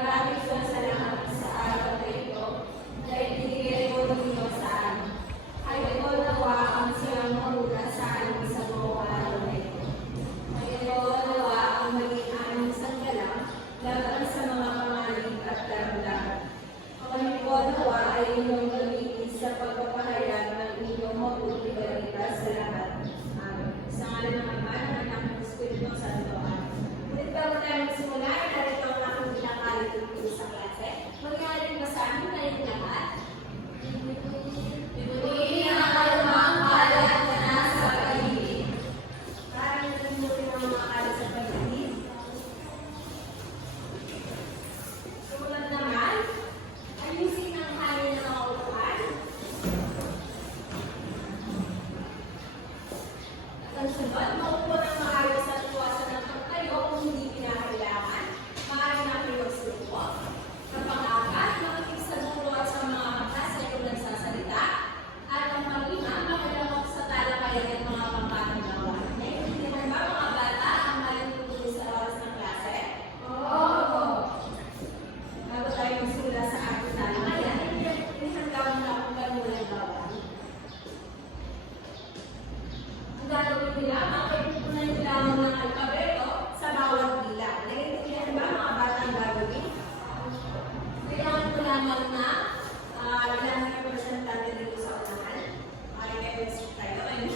Maraming salamat sa araw na ito dahil binigay mo ninyo sa amin. Ay ito nawa ang siyang mahula sa amin sa buong araw na ito. Ay ito nawa ang maging aming sanggalang laban sa mga pangaling at daramdaman. Ang ito nawa ay inyong gamitin sa pagpapahayag ng inyong mabuti balita sa lahat. Amen. Sa ngalan ng Ama, ng Anak, ng Espiritu Santo. Amen. Ngunit bago tayo magsimula, ay narito ang aking pinakalit dito sa klase. Mangyari ba sa amin ngayong lahat? Ibigin ang kalumang kalat na nasa paligid. Parang nalimutin ang mga kalat sa paligid. Sumunod naman, ayusin ang hangin ng mga upuan. At ang sunod, maupo ng maayos at iwasan ng pagtayo kung hindi kinakailangan. Maaari na kayo magsilupo. Kapag akat, makinig sa dulo at sa mga mata sa iyong nagsasalita. At ang pag-ima, makilamok sa talakayan at mga pangkatang gawa. Naiintindihan ba mga bata ang maling sa oras ng klase? Oo! Bago tayo magsimula sa ating talakayan, inihanda mo na kung kanulang gawa. Ang gagawin nila, makipunan nila ng alpabeto sa bawat bilang. Naiintindihan ba mga bata ang gagawin? Kailangan ko lamang na ilang representante dito sa unahan. Ay, kaya tayo.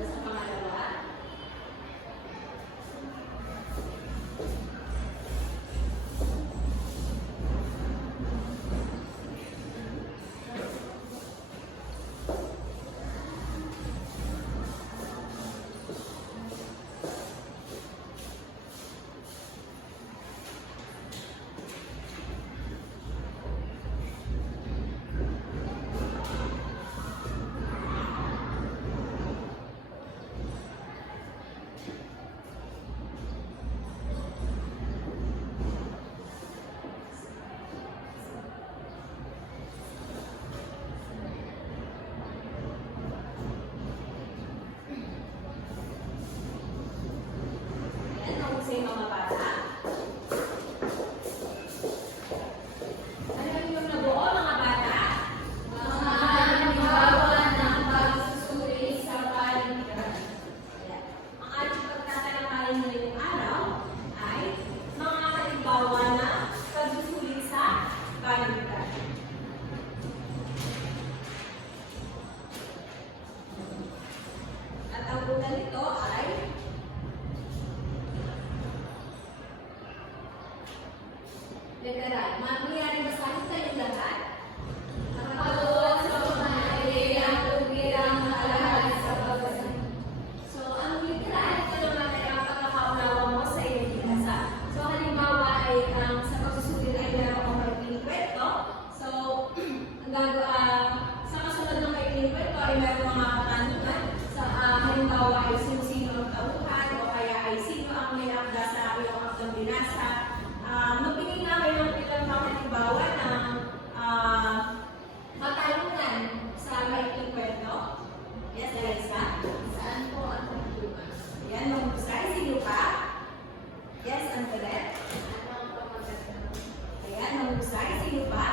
Sa pangalawa. Ayan, mahusay mga bata. Ano yung nabuo mga bata? Mga halimbawa ng pagsusuri sa paligid. Ayan. Ang ating pagtatalakayin ngayong araw ay mga halimbawa ng pagsusuri sa paligid. At ang una nito ay literal. Mangyayari ba sa akin kayong lahat? Ang pagod sa pamahali ang tugirang alahal sa pagkasin. So, ang literal, ito naman ay ang pagkakaunawa mo sa iyong binasa. So, halimbawa ay sa pagsusulit ay meron kang maikling kwento. So, sa kasunod ng maikling kwento ay meron mga katanungan. Sa halimbawa ay sino-sino ang tauhan o kaya ay sino ang may akda sa iyong akdang binasa. Magpili na kayo ng ilang mga halimbawa ng katanungan sa maikling kwento. Yes, Elisa? Saan po ang lupa? Yan, maghusay. Sino pa? Yes, Antoinette? Ano ang pamagat na? Ayan, maghusay. Sino pa?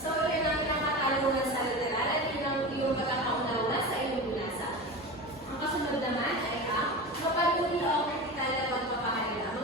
So, yun ang katanungan sa literal at yun ang iyong pagkakaunawa sa iyong binasa. Ang kasunod naman ay ang mapanuli o kritikal na pagpapahalaga.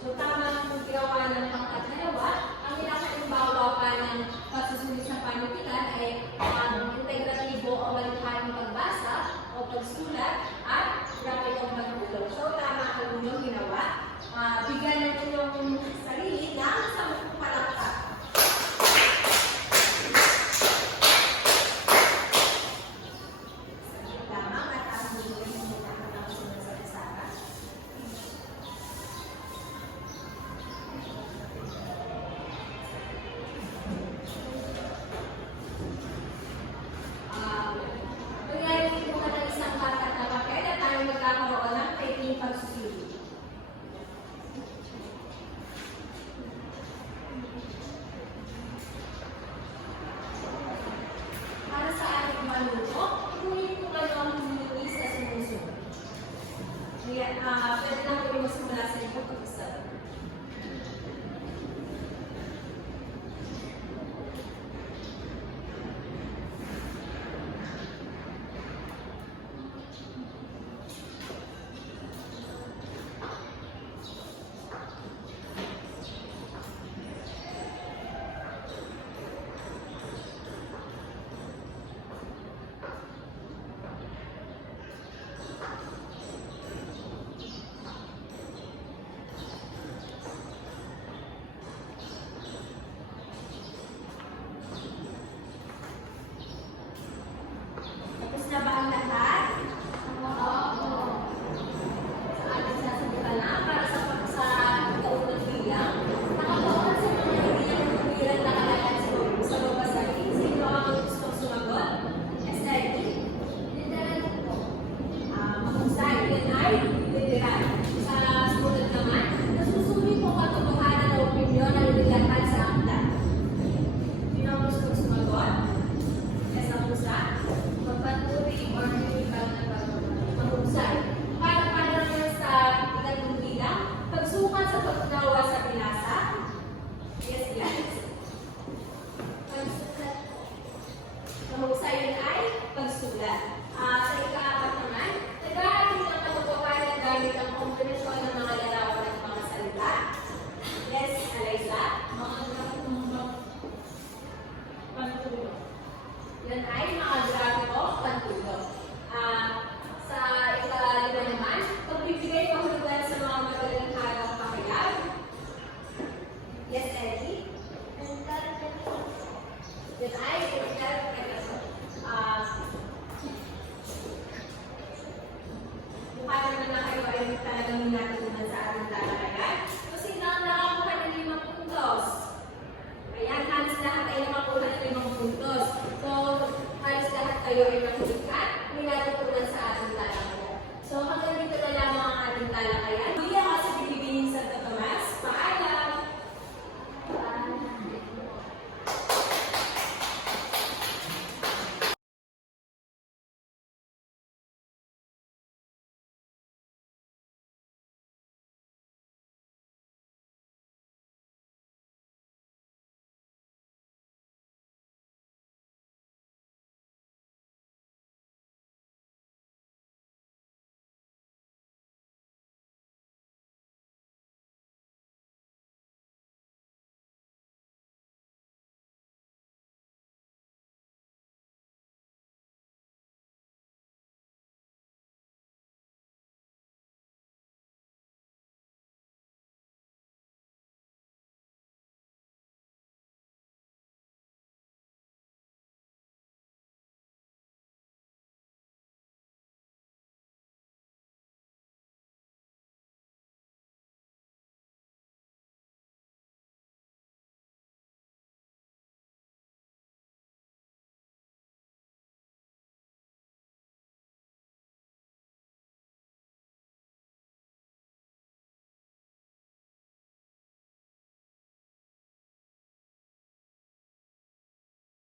So, tama ang ginawa ng